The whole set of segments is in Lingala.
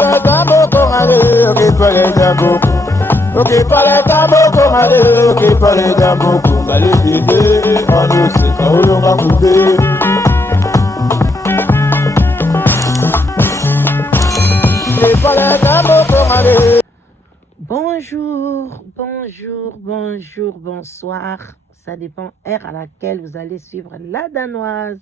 parle tambo kongale, qui parle tambo. Ok, parle tambo kongale, qui parle tambo kongale, dide, on nous sait quand on va couper. Bonjour, bonjour, bonjour, bonsoir. Ça dépend heure à laquelle vous allez suivre la danoise.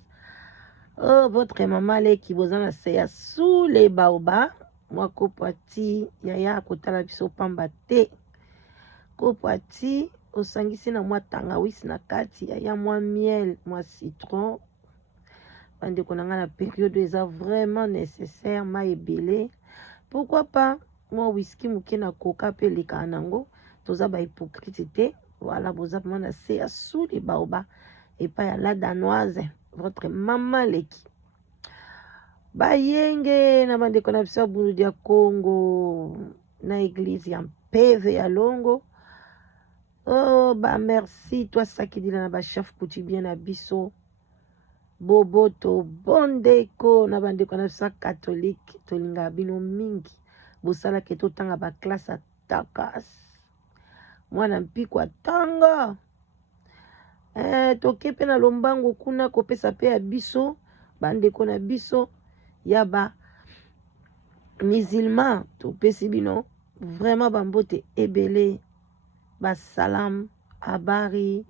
Oh, votre maman qui vous en a sous les baobas. Moi, kopati, yaya kotala biso pamba te. Kopati, osangisi na mwa tangawisi na kati, yaya mwa miel, mwa citron. Bande konanga la période est vraiment nécessaire, ma ebele. Pourquoi pas? Moi, whisky mukina coca pe lika anango. Toza ba hypocrite. Voilà, boza mana se sous les baobas. Et pas ya la danoise. Votre maman leki. Ba yenge na bande kona bisa bulu dia Congo. Na église ya PV ya Longo. Oh, bah merci. Toi, ça qui dit na ba chef kuti bien na biso. Boboto, bondeko, na bande kona bisa catholique. Tolinga bino mingi. Bosala ke totanga ba classe takas. Mwana mpiko atanga. Tokepe na lombango kuna kopesa pe ya biso. Bandeko na biso. Yaba musulman. Topesi bino. Vraiment bambote ebele. Basalam. Abari.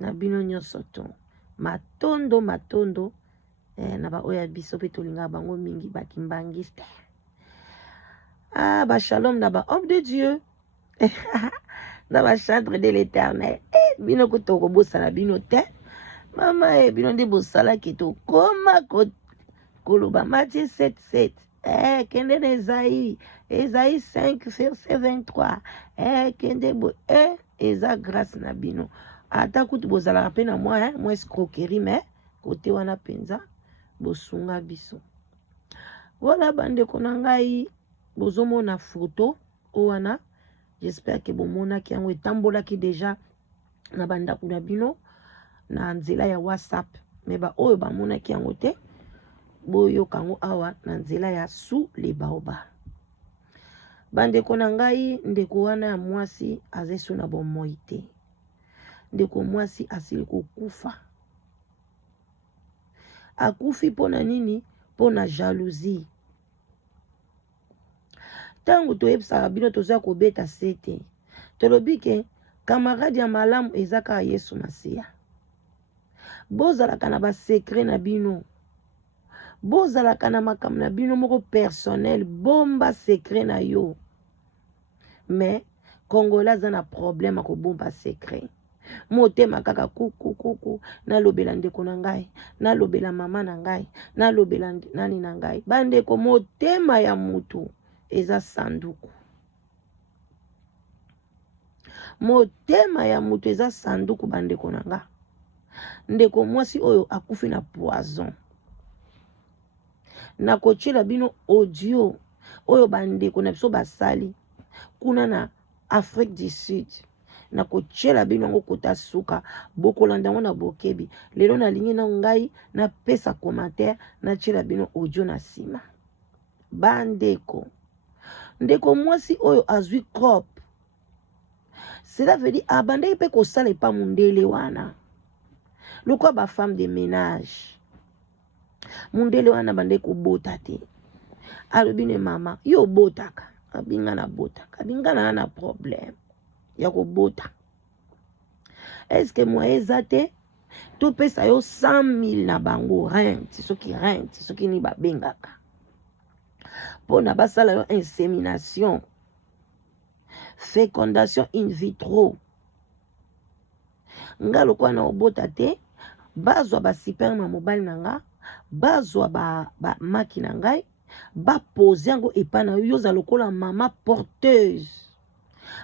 Na bino nyosoto. Matondo. Na ba oya biso pe tolinga bango mingi bakimbangiste. Ah, bah shalom, d'abord, homme de Dieu. Dans ma chambre de l'éternel. Eh, bino koto kobosala bino te. Mama, bino de bosala keto. Koma koloba Matthieu 7:7. Kende na Esaïe 5, verset 23. Kende bo, eza grâce na bino. Ata kutu bozala rapé na moi, moi escroquerie, mais côté wana penza, bosunga biso. Voilà, bande konangai. Bozomona photo owana, j'espère que bomona ki yango etambola ki déjà na banda kuna bino na nzela ya WhatsApp, mais ba oyo ba mona ki yango te boyo kango awa na nzela ya sous les baobas. Bande kona ngai ndeko wana ya mwasi azesu na bomoi te. Ndeko mwasi asili kokufa. Akufi pona nini? Pona jalousie. Tango to yebisaka bino toza kobeta sete. Tolobi ke camarade ya malamu ezaka Yesu Masiya. Bozalaka na ba secret na bino. Bozalaka na makambo na bino moko personnel, bomba secret na yo. Mais Congolais za na problème ko bomba secret. Motema kaka kuku na lobela ndeko na ngai, na lobela mama na ngai, na lobela nani na ngai. Bande ko motema ya mutu eza sanduku. Motema ya mutu eza sanduku bandeko nanga. Ndeko mwasi oyo akufi na poison. Na kochela bino audio oyo bandeko na biso basali kuna na Afrique du Sud. Na kochela bino ngo kota suka bokolanda ngo na bokebi. Lelo na lingi na ngai na pesa commentaire na chela bino audio na sima. Bandeko ndeko mwasi oyo azwi crop. Cela veut dire abandai pe ko sala pa mundele wana. Lokwa ba femme de ménage. Mundele wana bande ko bota te. Alobine mama, yo botaka. Abinga na botaka. Abinga na problème. Ya ko bota. Est-ce que moi ezate to pesa yo 100,000 na bango rent, soki ni ba bengaka. Pona basala yo insémination, fécondation in vitro. Ngalo kwa na obota te, bazwa ba sperme mobile nanga, bazwa ba maki na ngai, ba pose yango epana yo za lokola mama porteuse.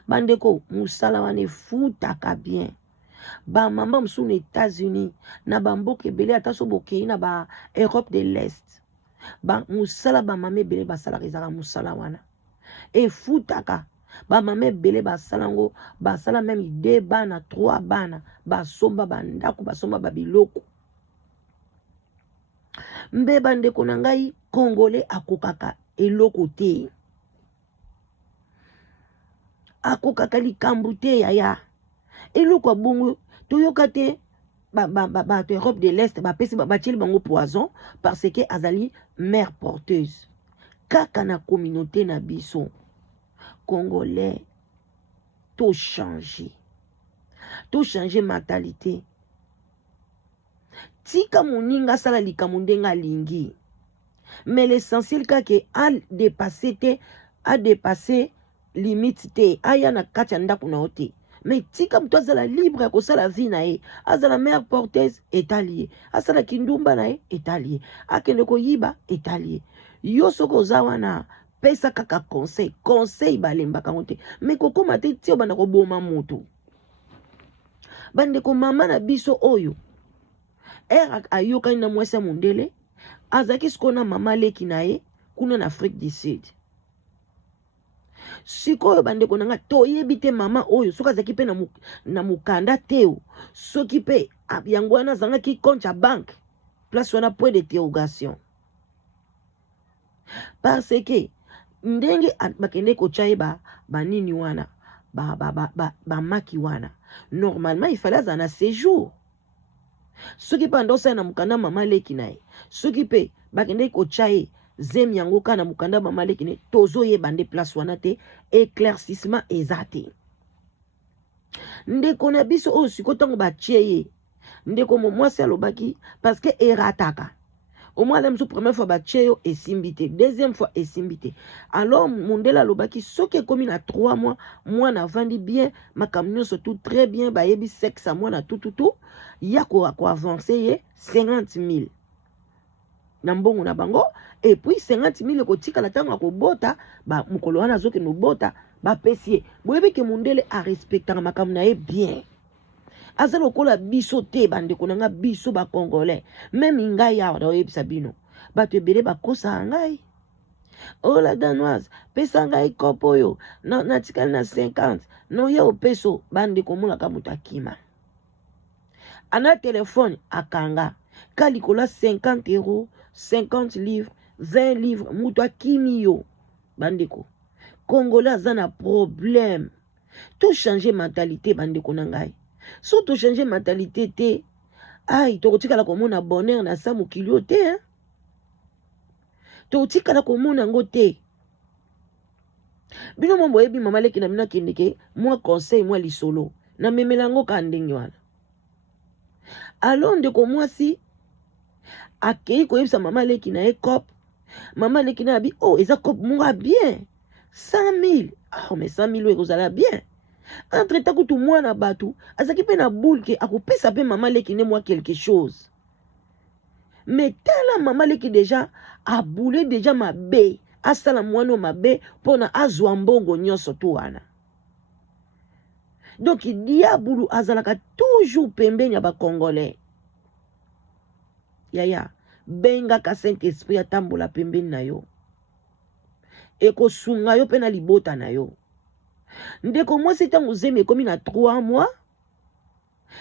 Bandeko musala wane futaka bien. Ba mama msu na États-Unis, na ba mboka ebele ata so bokei na ba Europe de l'Est. Ba musala ba mame bele basala ezaka musala wana. E futaka ba mame bele basala ngo basala même 2 bana 3 bana basomba bandako basomba babiloko. Mbe bandeko na ngai Congolais akokaka eloko te. Akokaka likambo te yaya. Eloko bongo toyoka te bato Europe de l'Est bapesi batieli bango poison parce que azali mère porteuse. Kaka na communauté na biso congolais to changer mentalité. Tika moninga sala likambo ndenga alingi, mais l'essentiel kaka a dépassé limite te, aya na kati ya ndako na te. Mais tika mtu azala libre ya kosala vie na ye, azala mère porteuse etalié, asala kindumba na ye etalié, akende koyiba etalié. Yo soko oza wana pesa kaka conseil balembaka ngo te, mais kokoma te tio banda koboma moto. Bandeko mama na biso oyo ayokani na mwasi ya mondele, azaki sikona mama leki na ye kuna na Afrique du Sud. Sikoyo bandeko nanga toyebi te mama oyo soki azaki pe na mukanda teo, soki pe yango wana azangaki compte ya banque, place wana point d'interrogation. Parce que ndenge bakende kotia ye banini wana maki wana, normalement il fallait azala na séjour. Soki pe andosala na mukanda mama leki na ye, soki pe bakende kotia ye zemi yango kana mukanda mama leki ne tozo ye bande place wana te, éclaircissement ezate. Ndeko na biso oyo siko tango batie ye, ndeko mwasi alobaki parce que erataka. Au moins la première fois batie yo esimbite, deuxième fois esimbite. Alors mondela alobaki soki komi na 3 mois, moi na vandi bien, makamnyo surtout très bien, ba yebi sexe à moi na tout ya ko avancer ye 50 000. Na mbongo na bango, et puis 50 000 ko tika la tango ko bota ba mukolo wana zoke no bota ba pesie boyebi ke mundele a respectanga makambo na ye bien. Azalo kola biso te bandeko nanga biso ba congolais, même ngai ya da oyebisa bino bato ebele bakosa ngai. Oh la danoise pesa ngai kopo yo na tikali na 50 no yo peso bandeko mulaka mutu akima. Ana téléphone akanga kalikola 50 euros, 50 livres, 20 livres, mutu akimi yo. Bandeko congolais aza na problème. To changer mentalité bandeko nangai. So to changer mentalité te, ay tokotikala komona bonheur na sa mokili te hein. Tokotikala komona ngo te. Bino mombo yebi mama leki na bino kendeke, moi conseil moi lisolo na memelango ka ndenge wana. Alors ndeko mwasi akei koyebisa mama leki na ekop, mama leki na bi oh eza kop mwa bien 100 000. Ah mais 100 000 ekozala bien. Entre temps tout mwana batu azaki pe na boule ke akopesa pe mama leki ne moi quelque chose. Mais tala mama leki déjà a boulé déjà mabe, asala mwana mabe pona azwa mbongo nyonso to wana. Donc diabulu azalaka toujours pembeni ya ba congolais. Yaya benga ka Saint-Esprit atambola pembeni na yo. Eko sunga yo pe na libota na yo. Ndeko mwasi tango zemi ekomi na 3 mois,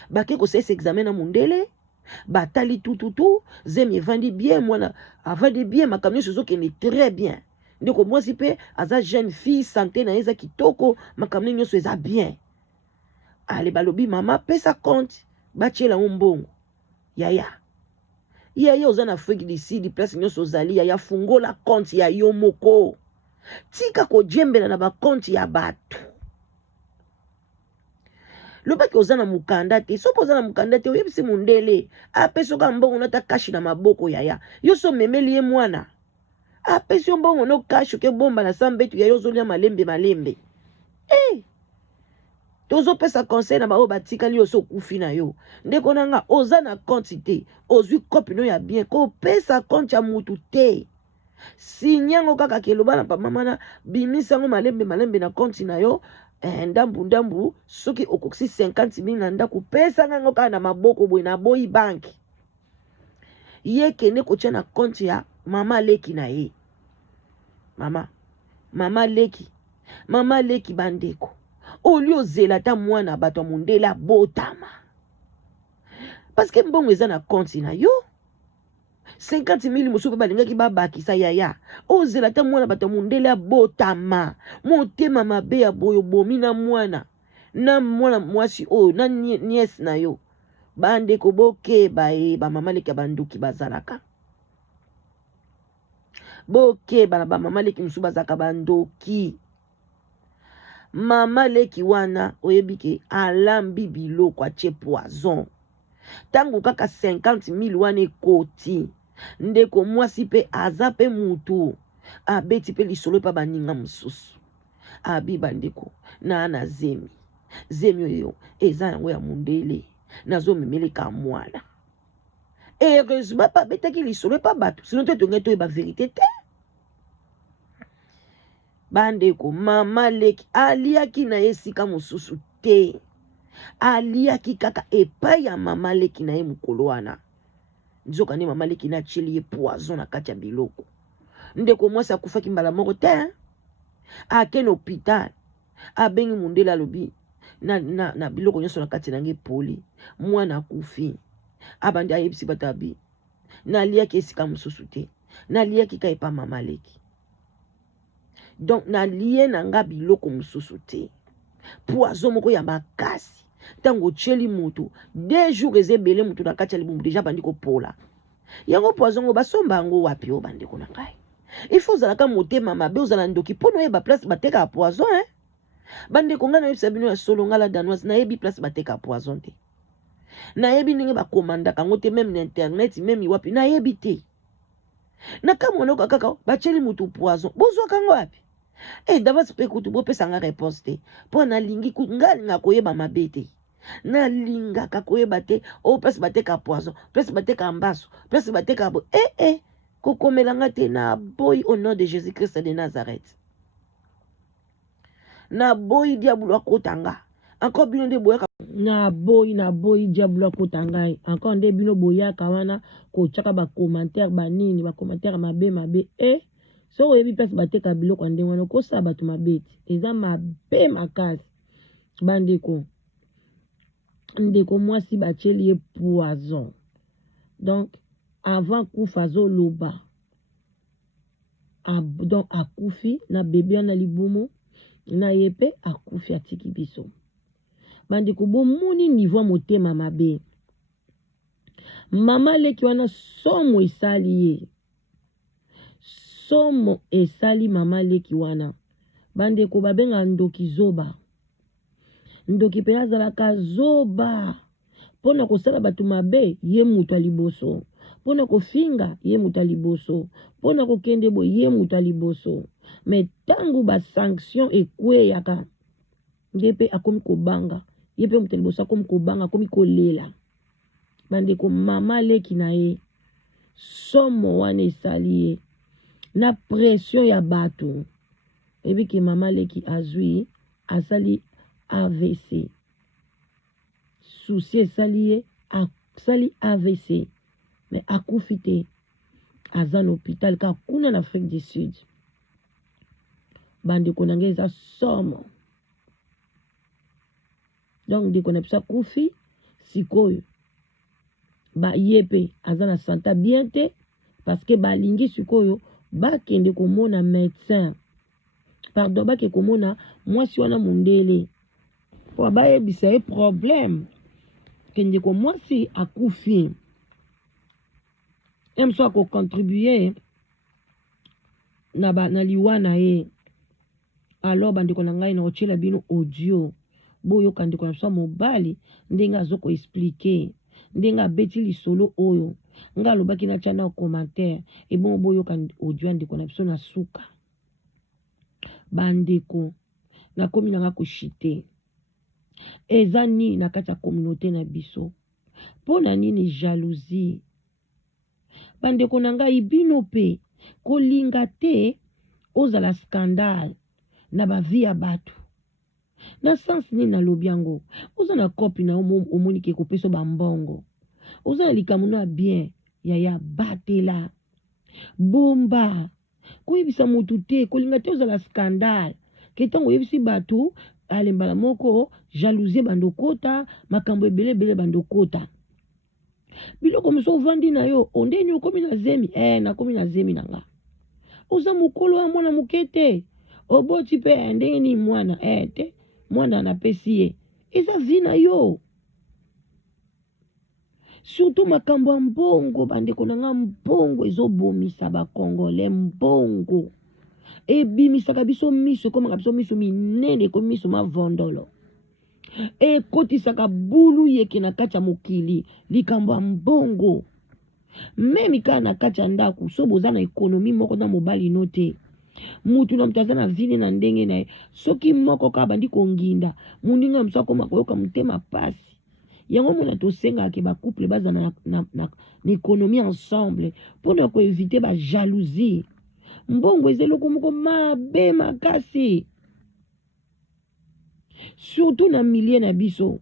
bake kosesa examen na mundele, batali tout, zemi evandi bien, mwana avandi bien, makamyo sozokende très bien. Ndeko mwasi pe aza jeune fille, santé na eza kitoko, makamyo nyonso eza bien. Ale balobi mama pesa compte, batiela mbongo. Yaya oza na Afrique du Sud, place nyonso ozali, yaya fungola compte ya yo moko. Tika ko jembela na ba compte ya batu. Lobaki ozana mukanda te, sopo ozana mukanda te, oyebisi mundele, apeso ka mbongo nata kashi na maboko yaya. Yo so memeli ye mwana. Apeso mbongo no kashi ke bomba na sambetu ya yo zolia malembe. Tozo pesa conseil na ba o batika li yo so kufi na yo. Ndeko nanga ozana quantité, ozwi kopi no ya bien, ko pesa compte ya mutu te. Sinyango kaka keloba na pa mama na bimisa ngo malembe na compte na yo. Ndambu soki okoksi 50 000 na ndako pesa nango kaka na maboko boy na boyi banki. Ye kene kotia na compte ya mama leki na ye. Mama leki bandeko. Olio zela ta mwana bato mundela botama. Parce que mbongo eza na compte na yo. 50 000 mosusu mpe balingaki babakisa yaya ozela ta mwana bato mundele abotama motema mabe ya boyo bomi na mwana mwasi oyo na niese na yo bandeko bokeba ye bamama leki ya banduki bazalaka bokeba na bamama leki mosusu bazalaka bandoki mama leki wana oyebi ke alambi biloko atie poison tango kaka 50 000 wana ekoti ndeko mwasi pe aza pe mutu abeti pe lisolo pa baninga mosusu abiba ndeko na zemi oyo eza yango ya mundele nazomemeleka mwana heureusement pa betaki lisolo pa bato sino te tongai toyeba verité te bandeko mama leki aliaki na ye esika mosusu te aliaki kaka epai ya mama leki na ye mokolo wana nzoka nde mama leki natieli ye poison na kati ya biloko ndeko mwasi akufaki mbala moko te ake na hôpital abengi mundele alobi na biloko nyonso na kati nange poli mwana akufi abandi ayebisi bato abi naliaki esika mosusu te naliaki ka epa mama leki donc nalie na nga biloko mosusu te poison moko ya makasi ntango otieli moto 2 jours eza ebele moto na kati ya libumbu deja bandi kopola yango poison ngo basomba yango wapi o bandeko na ngai il faut ozalaka motema mabe ozala ndoki mpo na oyeba place batekaka poison bandeko ngai nayebisa bino ya solo ngala danoise nayebi place batekaka poison te nayebi ndenge bakomandaka yango te meme na internet meme wapi nayebi te nakamwanaka kaka batieli moto poison bozwaka yango wapi davance mpe kutu bopesanga réponse te mpo nalingi ngalinga koyeba mabe te nalingaka koyeba te place bateka poison place bateka mbaso place bateka bo kokomelanga te na boyi au nom de Jésus Christ de Nazareth na boyi diabolo akotanga encore bino nde boyaka na boyi diabolo akotanga encore nde bino boyaka wana kotiaka bacommentaire banini bacommentaire mabe so oyebi place bateka biloko ndenge wana okosala bato mabe te eza mabe makasi bandeko ndeko mwasi batieli ye poison donc avant kufa azoloba donc akufi na bebe wana libumu na ye mpe akufi atiki biso bandeko bomoni niveau motema mabe mama leki wana somo esali ye somo esali mama leki wana bandeko babenga ndoki zoba ndoki mpe azalaka zoba mpona kosala bato mabe ye mutu ya liboso mpona kofinga ye mutu ya liboso mpona kokende boye ye mutu ya liboso me ntango basanction ekweyaka ye mpe akomi kobanga ye mpe mutu ya liboso akomi kobanga akomi kolela bandeko mama leki na ye somo wana esali ye na pression ya bato ebiki mama leki azwi asali AVC souci esali ye asali AVC mais akufi te aza na hôpital ka kuna na Afrique du Sud bandeko na ngai eza somo donc ndeko na biso akufi sikoyo ye mpe aza na santa bien te parce que balingi sikoyo bakende komona médecin pardon bake komona mwasi wana mundele po bayebisa ye problème kende ko mwasi akufi so akocontribue na liwa na ye alors bandeko na ngai na kotiela bino audio boyoka ndeko na biso mobali ndenge azokoexplike ndenge abeti lisolo oyo nga alobaki natia na commentaire ebongo boyoka audio ya ndeko na biso na suka bandeko nakomi nanga koshite eza nini na kati ya communauté na biso mpona nini jalousie bandeko na ngai bino mpe kolinga te ozala scandale na bavi ya bato na sens nini nalobi yango oza na kopi na omonike kopesa bambongo oza na likambo na bien ya batela bomba koyebisa motu te kolinga te ozala scandale ke ntango oyebisi bato alembala moko jalousie bandokota makambo ebele bando kota biloko mosusu ovandi na yo ondeni okomi na zemi nakomi na zemi na nga oza mokolo ya mwana moke te oboti mpe ndenge nini mwana te mwana anapesi ye eza vi na yo. Surtout makambo ya mbongo bandeko na nga, mbongo ezobomisa bakongole, mbongo ebimisaka biso miso ekomaka biso miso minene ekomi miso mavondolo ekotisaka bulu yeke na kati ya mokili likambo ya mbongo. Memi kaka na kati ya ndako so boza na ekonomi moko na mobali no te mutu na mutu aza na vine na ndenge na ye soki moko kaka bandi konginda moninga mosu akoma koyoka motema pasi. Yango mona tosengaka ke bacouple baza na ekonomi ensemble mpona koevite bajalousie. Mbongo eza eloko moko mabe makasi surtout na milie na biso.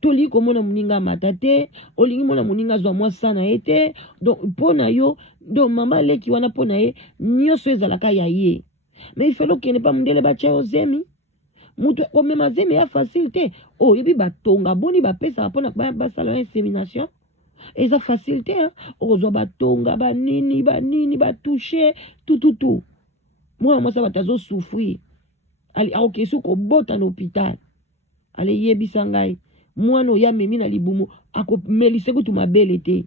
Toli komona moninga mata te, olingi mona moninga zwa mwasa na ye te, donc mpona yo donc mama leki wana mpona ye nyonso ezalaka ya ye. Mais il faut okende pa mundele batia yo zemi mutu komema zemi ya facile te oyebi batonga boni bapesaka mpona basala insémination eza facile te okozwa batonga banini batouche tututu mwana mwasi bato azosouffrir akokesi kobota na hôpital ale yebisa ngai mwana oyo amemi na libumu akomelise kutu mabele te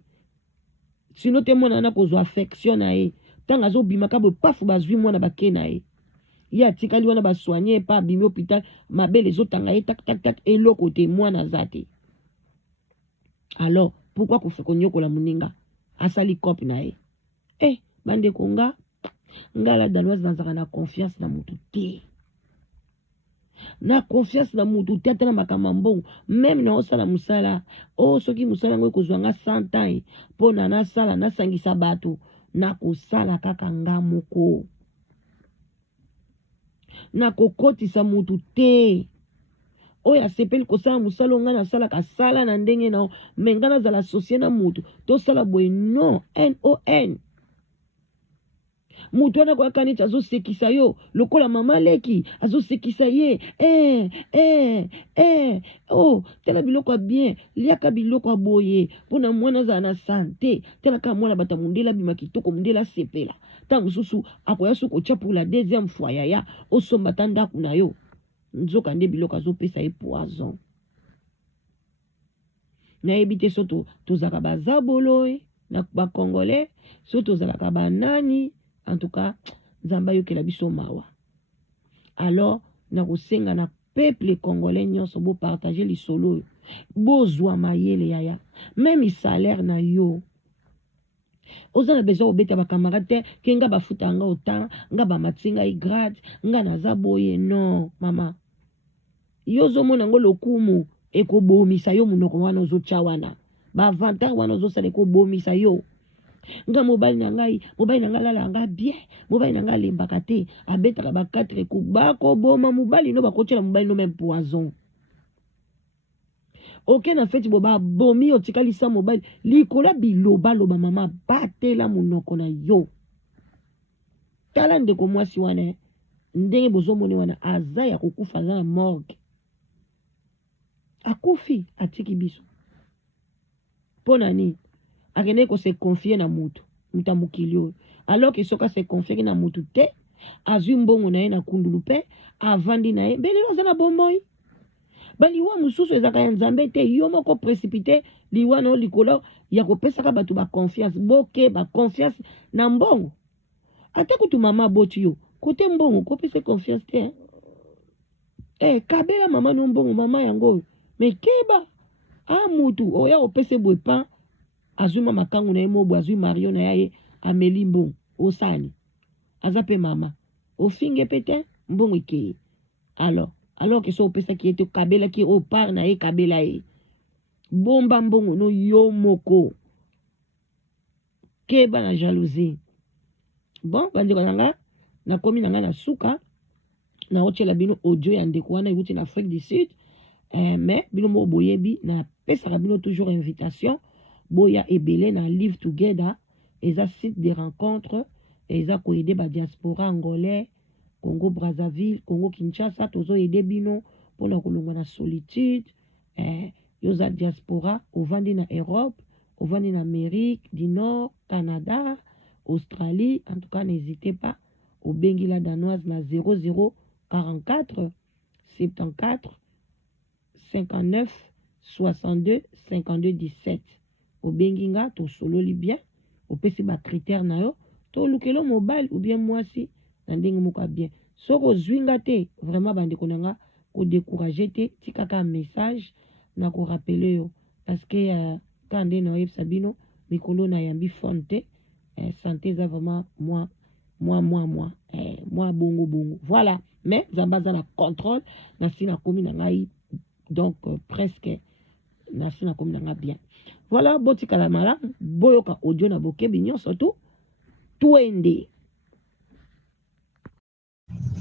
sino te mwana ana kozwa affection na ye ntango azobimaka boye pafu bazwi mwana bake na ye ye atikali wana basoigne pa abimi hôpital mabele ezotanga ye tak eloko te mwana aza te. Alors pourquoi konyokola moninga asali kope na ye bandeko nga la danoise nazaka na confiance na mutu te, na confiance na mutu te ata na makambo mbongo même na osala musala soki musala ngo ekozwa nga 100 ans mpona nasala nasangisa bato na kosala kaka nga moko na kokotisa mutu te oyo asepeli kosala musala nga nasalaka sala na ndenge na me nga nazala asocie na mutu tosala boye non non mutu wana koyaka neti azosekisa yo lokola mama leki azosekisa ye tala biloko ya bien liaka biloko ya boye mpona mwana azala na sante talaka mwana bata mundela bima kitoko mundela asepela ntango mosusu akoya so kotia pour la deuxième fois yaya osomba ta ndako na yo nzoka nde biloko azopesa ye poison. Nayebi te so tozalaka bazabolo na bakongolais so tozalaka banani en tout cas nzambe ayokela biso mawa. Alors na kosenga na peuple congolais nyonso bo partager lisolo oyo bozwa mayele yaya même salaire na yo oza na besoin obeta bacamarade te ke nga bafuta nga autant nga bamatsinga grade nga naza boye non mama yo ozomona ngo lokumu ekobomisa yo munoko wana ozotya wana baavantage wana ozosala ekobomisa yo. Nga mobali na ngai lala nga bien mobali na ngai alembaka te abetaka ba 4 coups bakoboma mobali no bakotyela mobali no même poison. Ok na feti bo babomi otikalisa mobali likola bilobaloba mama batela munoko na yo. Tala ndeko mwasi wana ndenge bozomone wana aza ya kokufa aza na morgue akufi atiki biso mpona nini akende ko se confier na mutu mukili oyo alors que soka se confier na mutu te azwi mbongo na ye na kundulu pe avandi na ye belelo aza na bomoi baliwa mosusu ezaka ya nzambe te yo moko précipité liwa na likolo ya kopesaka bato ba confiance boke ba confiance na mbongo ata kutu mama boti yo kote mbongo kopesa confiance te kabela mama no mbongo mama yango me keba mutu oya opese bwepa azuma makangu na ye mobo azwi mario na ye ameli mbongo osani aza pe mama ofinge pete mbongo ikeye alors que so opesa ki ete kabela ki opar na ye kabela ye bomba mbongo no yo moko keba na jalousie. Bon bandeko nanga nakomi nanga na suka na otiela bino audio ya ndeko wana euti na Afrique du Sud mais bino mo boyebi na pesaka bino toujours invitation boya ebele na live together eza site de rencontre eza ko aider ba diaspora angolais Congo Brazzaville Congo Kinshasa tozo aider bino pona kolongwa na solitude yoza diaspora ovandi na Europe ovani en Amérique du Nord, Canada, Australie, en tout cas n'hésitez pas au bengi la danoise na 00 44 74 59 62 52 17 au benginga to solo libyen au pesi ba critère na yo to lukelo mobile ou bien mwasi na ndenge moko bien soko zwinga te vraiment bande konanga ko décourager te tikaka message na ko rappeler yo parce que quand ndé na yeb sabino mikolo na yambi fonte santé za vraiment moi bongo voilà mais zambaza na contrôle na sina komi na ngai donc presque na sina komi na nga bien voilà botika la mala boyoka audio na bokebi nyonso tu tuende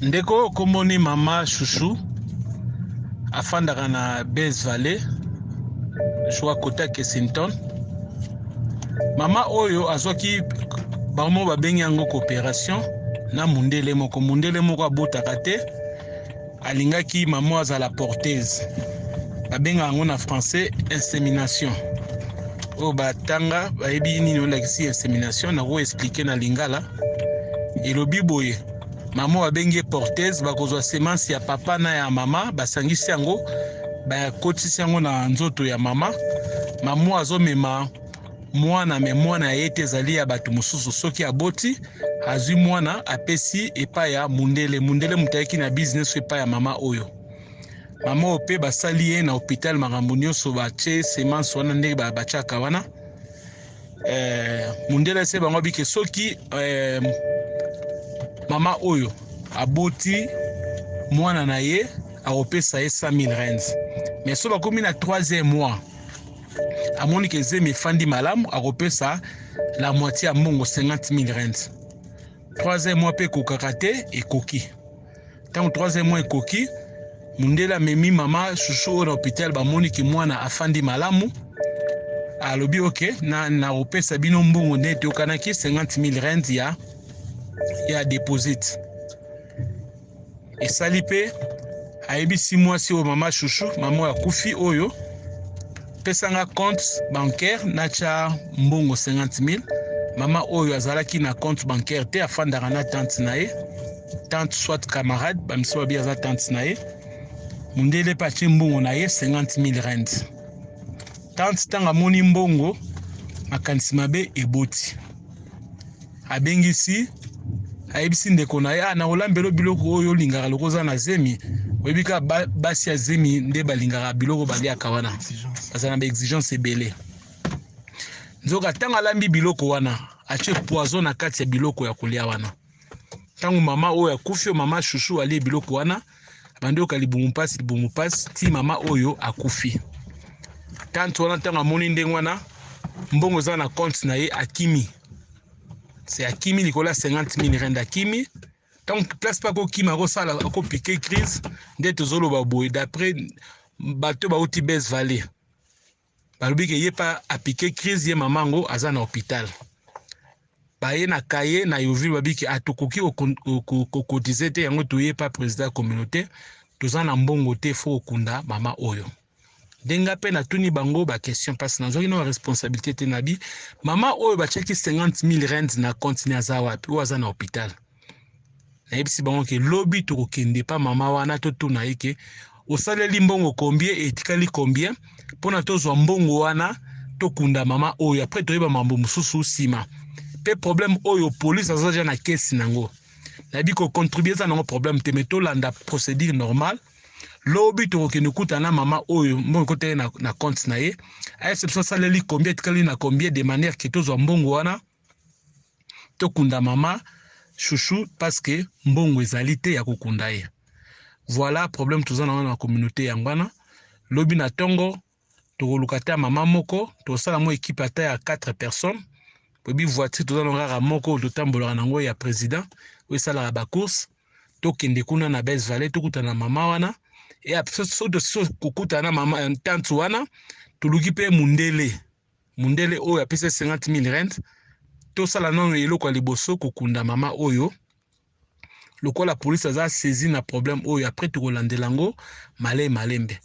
ndeko komoni mama Chouchou afandaka na Bez Valley joa kota Kensington mama oyo azwaki bango babengi yango coopération na mundele moko abotaka te alingaki mama azala porteuse babenga yango na français insémination oyo batanga bayebi nini olakisi insémination nako expliquer na lingala elobi boye mama abengi porteuse bakozwa semence ya papa na ya mama basangisi yango bakotisi yango na nzoto ya mama mama azomema mwana me mwana ye te ezali ya bato mosusu soki aboti azwi mwana apesi epai ya mundele mutayaki na business epai ya mama oyo mama oyo mpe basali ye na hôpital makambo nyonso batie semence wana ndenge batiaka wana mundele se bango bike soki mama oyo aboti mwana na ye akopesa ye 100 000 rennes mais so bakomi na 3e mois amoni ke zemi efandi malamu akopesa la moitié ya mbongo 50 000 rennes 3e mois mpe ekokaka te ekoki ntango 3e mois ekoki mundele amemi mama Chouchou oyo na hôpital bamoni ke mwana afandi malamu alobi ok na kopesa bino mbongo nde toyokanaki 50 000 rennes ya deposit esali mpe ayebisi mwasi oyo mama Chouchou mama oyo akufi oyo pesanga compte bancaire nacha mbongo 50 000 mama oyo azalaki na compte bancaire te afandaka na tante na ye tante soit camarade bamiso babi aza tante na ye mundele pe atie mbongo na ye 50 000 rennes tante ntango amoni mbongo makanisi mabe eboti abengisi ayebisi ndeko na ye na kolambela biloko oyo olingaka loko oza na zemi oyebika basi ya zemi nde balingaka biloko baliaka wana baza na baexigence ebele nzoka ntango alambi biloko wana atie poison na kati ya biloko ya kolia wana ntango mama oyo akufi mama Chouchou alie biloko wana bandi oka libumu pasi ti mama oyo akufi tante wana ntango amoni ndenge wana mbongo eza na compte na ye akimi c'est akimi likola 50 000 rennes akimi tant place pas ko kima ko sala ko piquer crise nde tozoloba boye d'après bato ba uti Bez Valley balobi ke ye pa a piquer crise ye mamango aza na hôpital baye na kaye na yoville babiki atokoki ko cotiser te yango toye pa président communauté toza na mbongo te fo okunda mama oyo denga pe na tuni bango ba question parce na zoki no responsabilité te nabi mama oyo ba cheki 50 000 rennes na continue azawa puis waza na hôpital na yebisi bango ke lobi to kokende pa mama wana to tuna yeke osaleli mbongo combien etikali combien pona tozwa mbongo wana to kunda mama oyo après toyeba mambo mususu sima pe problème oyo police azaja na caisse nango nabi ko contribuer ça nango problème te meto landa procédure normale lobi to kokende kutana mama oyo mbongo kote na compte na ye a exception saleli combien etikali na combien de manière que tozwa mbongo wana to kunda mama Chouchou parce que mbongo ezali te ya kokunda ye voilà problème toza na communauté yangwana lobi na tongo tokoluka ta mama moko tosala mo équipe ata ya 4 personnes bobi voiture toza na rara moko totambolaka nango ya président oyo esalaka bacourse tokende kuna na Bez Valley tokutana mama wana et après so kokutana mama tante wana toluki pe mundele oyo apesa 50 000 rennes tosala nano eloko ya liboso kokunda mama oyo lokola police aza saisi na problème oyo après tokolandela ngo malembe